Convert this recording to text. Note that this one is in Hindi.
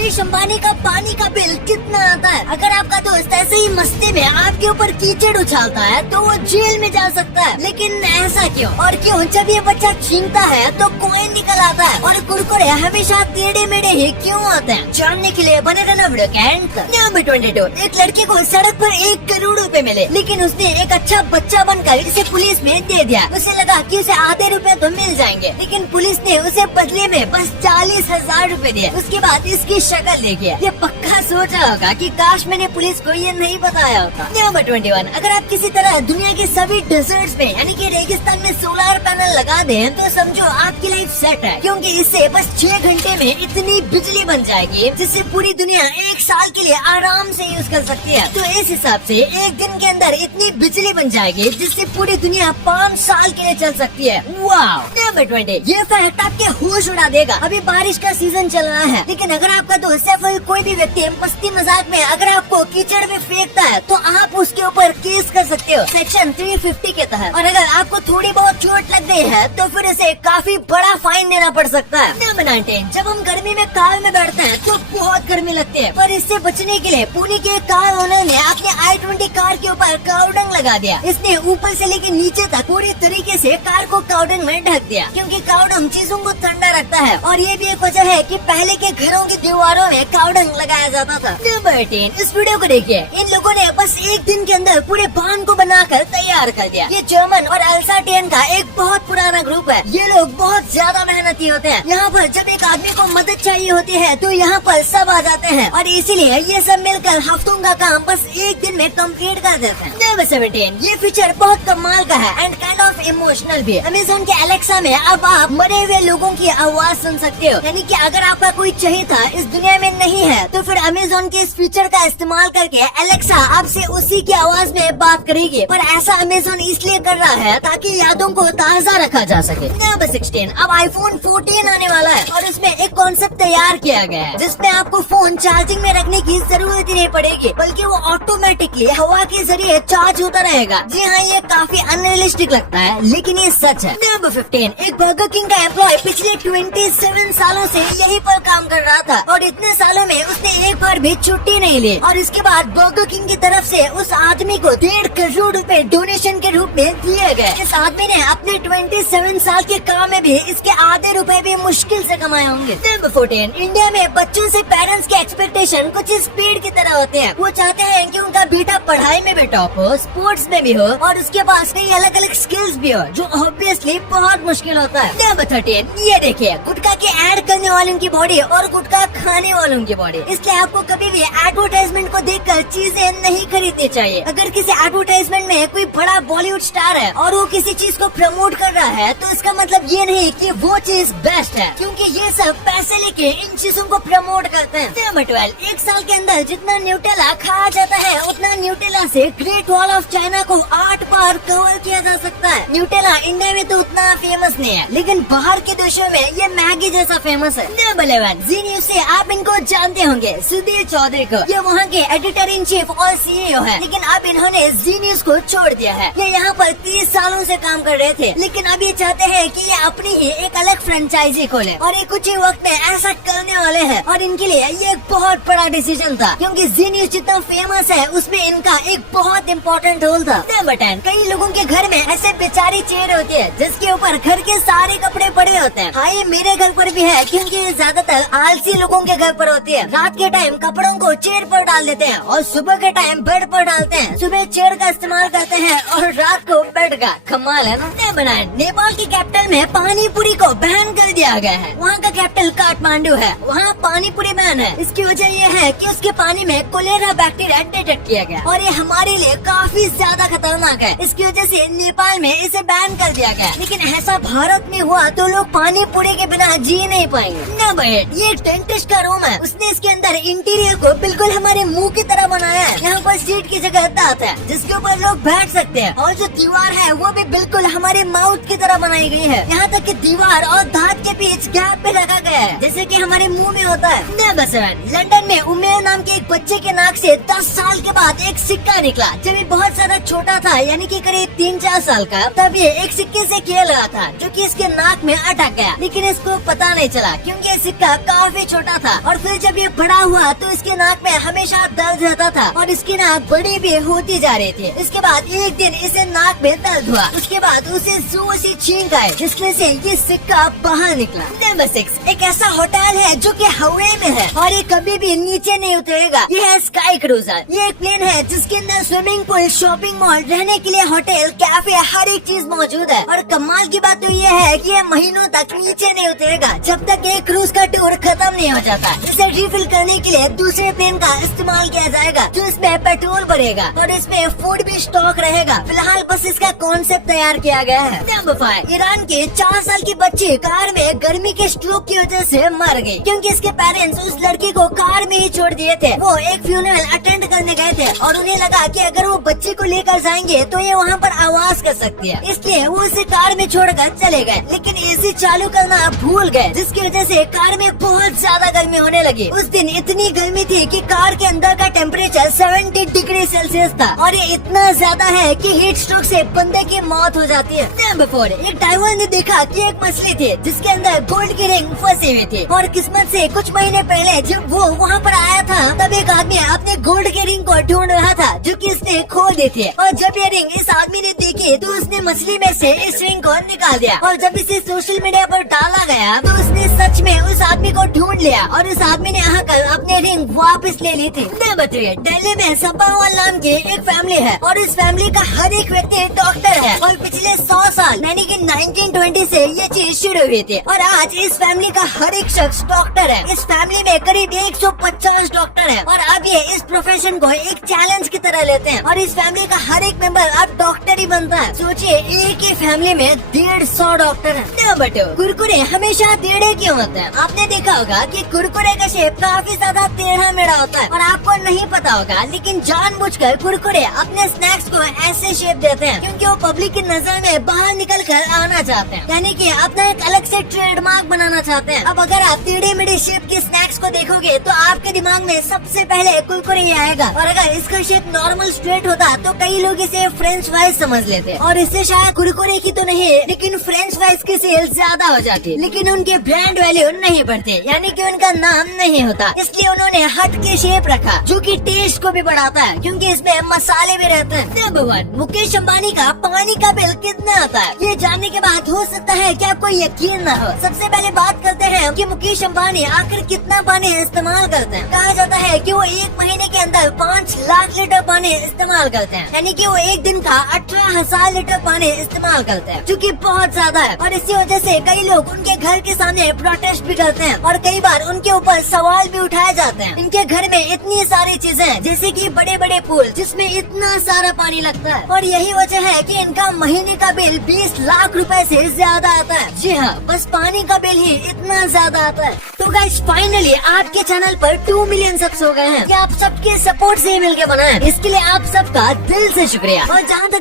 मुकेश अंबानी का पानी का बिल कितना आता है? अगर आपका दोस्त ऐसे ही मस्ती में आपके ऊपर कीचड़ उछालता है तो वो जेल में जा सकता है। लेकिन ऐसा क्यों? और क्यों जब ये बच्चा छीनता है तो कॉइन निकल आता है और कुरकुरे हमेशा टेढ़े मेढ़े ही क्यों आते हैं? जानने के लिए बने रहना वीडियो के एंड तक। नंबर 22, एक लड़के को सड़क पर 1 करोड़ रुपए मिले, लेकिन उसने एक अच्छा बच्चा बनकर इसे पुलिस में दे दिया। उसे लगा कि उसे आधे रुपए तो मिल जाएंगे, लेकिन पुलिस ने उसे बदले में बस 40,000 रुपए दिए। उसके बाद इसकी शक्ल देखिए, ये पक्का सोच रहा होगा कि काश मैंने पुलिस को ये नहीं बताया होता। नंबर 21, अगर आप किसी तरह दुनिया के सभी डेजर्ट्स में यानी कि रेगिस्तान में सोलर पैनल लगा दें तो समझो आपकी लाइफ सेट है, क्योंकि इससे बस 6 घंटे में इतनी बिजली बन जाएगी जिससे पूरी दुनिया 1 साल के लिए आराम से यूज कर सकती है। तो इस हिसाब से एक दिन के अंदर इतनी बिजली बन जाएगी जिससे पूरी दुनिया 5 साल के लिए चल सकती है। वाव। नंबर 20, ये फैक्ट आपके होश उड़ा देगा। अभी बारिश का सीजन चल रहा है, लेकिन अगर आपका दोस्त या फिर कोई भी व्यक्ति मस्ती मजाक में अगर आपको कीचड़ में फेंकता है तो आप उसके ऊपर केस कर सकते हो सेक्शन 350 के तहत। और अगर आपको थोड़ी बहुत चोट लग गई है तो फिर इसे काफी बड़ा फाइन देना पड़ सकता है। नंबर 19, जब हम गर्मी में कार में बैठते हैं तो बहुत गर्मी लगती है, पर इससे बचने के लिए पुणे के कार ओनर ने अपने i20 कार के ऊपर काउडंग लगा दिया। इसने ऊपर से लेकर नीचे तक पूरी तरीके से कार को काउडंग में ढक दिया, क्योंकि काउडंग चीजों को ठंडा रखता है। और ये भी एक वजह है कि पहले के घरों की दीवारों में काउडंग लगाया जाता था। नंबर 18, इस वीडियो को देखिए। इन लोगों ने बस एक दिन के अंदर पूरे बांध को बनाकर तैयार कर दिया। ये जर्मन और अल्साटियन का एक बहुत पुराना ग्रुप है। ये लोग बहुत ज्यादा मेहनती होते हैं। यहाँ पर जब एक आदमी को मदद चाहिए होती है तो यहाँ पर सब आ जाते हैं, और इसीलिए ये सब मिलकर हफ्तों का काम बस एक दिन में कंप्लीट कर देते हैं। नंबर 17, ये फीचर बहुत कमाल का है एंड काइंड ऑफ इमोशनल भी। अमेज़न के एलेक्सा में अब आप मरे हुए लोगों की आवाज सुन सकते हो, यानी कि अगर आपका कोई चहेता इस दुनिया में नहीं है तो फिर अमेज़न के इस फीचर का इस्तेमाल करके एलेक्सा आपसे उसी की आवाज में बात करेगी। पर ऐसा अमेज़न इसलिए कर रहा है ताकि यादों को ताज़ा रखा जा सके। नंबर 16, अब iPhone 14 आने वाला है और इसमें एक कॉन्सेप्ट तैयार किया गया है जिसमें आपको फोन चार्जिंग में रखने की जरूरत ही नहीं पड़ेगी, बल्कि वो ऑटोमेटिकली हवा के जरिए चार्ज होता रहेगा। जी हाँ, ये काफी अनरियलिस्टिक लगता है, लेकिन ये सच है। नंबर 15, एक बर्गर किंग का एम्प्लॉय पिछले 27 सालों से यहीं पर काम कर रहा था और इतने सालों में उसने एक बार भी छुट्टी नहीं ली। और इसके बाद बर्गर किंग की तरफ से उस आदमी को 1.5 करोड़ रुपए डोनेशन के रूप में दिए गए। इस आदमी ने अपने 27 साल के काम में भी इसके आधे रुपए भी मुश्किल से कमाए होंगे। नंबर 14, इंडिया में बच्चों से पेरेंट्स के एक्सपेक्टेशन कुछ स्पीड की तरह होते हैं। वो चाहते हैं कि उनका बेटा पढ़ाई में भी टॉप हो, स्पोर्ट्स में भी हो और उसके पास कई अलग अलग स्किल्स भी हो, जो ऑब्वियसली बहुत मुश्किल होता है। नंबर 13, ये देखिए, गुटखा के ऐड करने वालों की बॉडी और गुटखा खाने वालों की बॉडी। इसलिए आपको कभी भी एडवर्टाइजमेंट को देखकर चीजें नहीं खरीदनी चाहिए। अगर किसी एडवर्टाइजमेंट में कोई बड़ा बॉलीवुड स्टार है और वो किसी चीज को प्रमोट कर रहा है तो इसका मतलब ये नहीं कि वो चीज बेस्ट है, क्योंकि ये सब पैसे लेके इन चीजों को प्रमोट करते हैं। नंबर 12, एक साल के अंदर जितना न्यूटेला खाया जाता है उतना न्यूटेला से ग्रेट वॉल ऑफ चाइना को 8 बार कवर किया जा सकता है। न्यूटेला इंडिया में तो उतना फेमस नहीं है, लेकिन बाहर के देशों में ये मैगी जैसा फेमस है। नंबर 11, जी न्यूज से आप इनको जानते होंगे, सुधीर चौधरी को। ये वहाँ के एडिटर इन चीफ और CEO है, लेकिन अब इन्होंने जी न्यूज को छोड़ दिया है। ये यहाँ पर 30 सालों से काम कर रहे थे, लेकिन अब ये चाहते हैं कि ये अपनी ही एक अलग फ्रेंचाइजी खोले और ये कुछ ही वक्त में ऐसा करने वाले हैं। और इनके लिए ये एक बहुत बड़ा डिसीजन था, क्योंकि जी न्यूज जितना फेमस है उसमें इनका एक बहुत इम्पोर्टेंट रोल था। नंबर 10, कई लोगों के घर में ऐसे बेचारी चेयर होती है जिसके ऊपर घर के सारे कपड़े पड़े होते हैं। हाँ, ये मेरे घर पर भी है, क्योंकि ये ज्यादातर आलसी लोगों के घर पर होती है। रात के टाइम कपड़ों को चेयर पर डाल देते हैं और सुबह के टाइम बेड पर डालते हैं। सुबह चेयर का इस्तेमाल करते हैं और रात को बेड का। कमाल है ना। बनाए नेपाल की कैपिटल में पानी पूरी को बैन कर दिया गया है। वहाँ का कैपिटल काठमांडू है, वहाँ पानी पूरी बैन है। इसकी वजह यह है कि उसके पानी में कोलेरा बैक्टीरिया डिटेक्ट किया गया और ये हमारे लिए काफी ज्यादा खतरनाक है। इसकी वजह से नेपाल में इसे बैन कर दिया गया। लेकिन ऐसा भारत में हुआ तो लोग पानी पूरी के बिना जी नहीं पाएंगे। नंबर 8, ये एक डेंटिस्ट का रूम है। उसने इसके अंदर इंटीरियर को बिल्कुल हमारे मुंह की तरह बनाया है। यहाँ पर सीट की जगह दांत है जिसके ऊपर लोग बैठ सकते हैं, और जो दीवार है वो भी बिल्कुल हमारे माउथ की तरह बनाई गई है। यहाँ तक कि दीवार और दांत के बीच गैप भी रखा गया है जैसे कि हमारे मुंह में होता है। नंबर 7, लंदन में उमेर नाम के एक बच्चे के नाक से 10 साल के बाद एक सिक्का निकला। जब ये बहुत ज्यादा छोटा था, यानी कि करीब 3-4 साल का, तब ये एक सिक्के से खेल रहा था जो कि इसके नाक में अटक गया, लेकिन इसको पता नहीं चला क्योंकि ये सिक्का काफी छोटा था। और फिर जब ये बड़ा हुआ तो इसके नाक में हमेशा दर्द रहता था और इसकी नाक बड़ी भी होती जा रही थी। इसके बाद एक दिन इसे नाक में दर्द हुआ, उसके बाद उसे जोर से छींक आई जिसमें से ये सिक्का बाहर निकला। नंबर 6, एक ऐसा होटल है जो कि हवा में है और ये कभी भी नीचे नहीं उतरेगा। ये है स्काई क्रूजर। ये एक प्लेन है जिसके अंदर स्विमिंग पूल, शॉपिंग मॉल, रहने के लिए होटल, कैफे, हर एक चीज मौजूद है। और कमाल की बात तो ये है कि ये महीनों तक नीचे नहीं उतरेगा जब तक ये क्रूज का टूर खत्म नहीं हो जाता। इसे रिफिल करने के लिए दूसरे प्लेन का इस्तेमाल किया जाएगा जो इसमें पेट्रोल भरेगा और इसमें फूड भी स्टॉक रहेगा। फिलहाल बस इसका कॉन्सेप्ट तैयार किया गया है। नंबर 5, ईरान के 4 साल की बच्ची कार में गर्मी के स्ट्रोक की वजह से मर गई क्योंकि इसके पेरेंट्स उस लड़की को कार में ही छोड़ दिए थे। वो एक फ्यूनरल अटेंड करने गए थे और उन्हें लगा कि अगर वो बच्चे को लेकर जाएंगे तो ये वहाँ पर आवाज कर सकती है, इसलिए वो उसे कार में छोड़कर चले गए। लेकिन एसी चालू करना भूल गए जिसकी वजह से कार में बहुत ज्यादा गर्मी होने लगी। उस दिन इतनी गर्मी थी कि कार के अंदर का टेम्परेचर 70 डिग्री सेल्सियस था और ये इतना ज्यादा है कि हीट स्ट्रोक से बंदे की मौत हो जाती है। नंबर 4, एक डाइवर ने देखा कि एक मछली थी जिसके अंदर गोल्ड की रिंग फंसी हुई थी और किस्मत से कुछ महीने पहले जब वो वहाँ पर आया था तब एक आदमी अपने गोल्ड की रिंग को ढूंढ रहा था जो कि इसने खो दी थी। और जब ये रिंग इस आदमी ने देखी तो उसने मछली में से इस रिंग को निकाल दिया और जब इसे सोशल मीडिया पर डाला गया तो उसने सच में उस आदमी को ढूंढ लिया और उस आदमी ने आकर अपने रिंग वापस ले ली थी। नंबर 3, दिल्ली में सब्बावाल नाम की एक फैमिली है और इस फैमिली का हर एक व्यक्ति डॉक्टर है और पिछले 100 साल यानी कि 1920 से ये चीज शुरू हुई थी और आज इस फैमिली का हर एक शख्स डॉक्टर है। इस फैमिली में करीब 150 डॉक्टर है और अब ये इस प्रोफेशन को एक चैलेंज की तरह लेते हैं और इस फैमिली का हर एक मेंबर अब डॉक्टर ही बनता है। सोचिए, एक ही फैमिली में 150 डॉक्टर है। नंबर 2, कुरकुरे हमेशा टेढ़े क्यों होते हैं? आपने देखा होगा कि कुरकुरे का शेप काफी ज्यादा टेढ़ा मेढ़ा होता है और आपको नहीं पता होगा, लेकिन जानबूझकर कुरकुरे अपने स्नैक्स को ऐसे शेप देते हैं क्योंकि वो पब्लिक की नजर में बाहर निकल कर आना चाहते हैं, यानी कि अपना एक अलग से ट्रेडमार्क बनाना चाहते हैं। अब अगर आप टेढ़े मेढ़े शेप के स्नैक्स को देखोगे तो आपके दिमाग में सबसे पहले कुरकुरे ही आएगा और अगर इसका शेप नॉर्मल स्ट्रेट होता तो कई लोग इसे फ्रेंच फ्राइज समझ लेते और इससे शायद कुरकुरे की तो नहीं लेकिन फ्रेंच फ्राइज की सेल ज्यादा हो जाती, लेकिन उनके ब्रांड वैल्यू नहीं बढ़ते, यानी कि उनका नाम नहीं होता। इसलिए उन्होंने हट के शेप रखा जो कि टेस्ट को भी बढ़ाता है क्योंकि इसमें मसाले भी रहते हैं। नंबर 1, मुकेश अंबानी का पानी का बिल कितना आता है? ये जानने के बाद हो सकता है कि आपको यकीन न हो। सबसे पहले बात करते हैं कि मुकेश अंबानी आखिर कितना पानी इस्तेमाल करते हैं। कहा जाता है कि वो एक महीने के अंदर 5 लाख लीटर पानी इस्तेमाल करते हैं, यानी कि वो एक दिन का 18,000 लीटर पानी इस्तेमाल करते हैं जो कि बहुत ज्यादा है। और इसी वजह से कई लोग उनके घर के सामने प्रोटेस्ट भी करते हैं और कई बार उनके ऊपर सवाल भी उठाए जाते हैं। इनके घर में इतनी सारी चीजें जैसे कि बड़े बड़े पूल जिसमें इतना सारा पानी लगता है और यही वजह है कि इनका महीने का बिल 20 लाख रुपए से ज्यादा आता है। जी हाँ, बस पानी का बिल ही इतना ज्यादा आता है। तो गाइस, फाइनली आपके चैनल पर 2 मिलियन सब्स हो गए हैं। क्या आप सबके सपोर्ट से मिलके बना है, इसके लिए आप सबका दिल से शुक्रिया। और जहाँ तक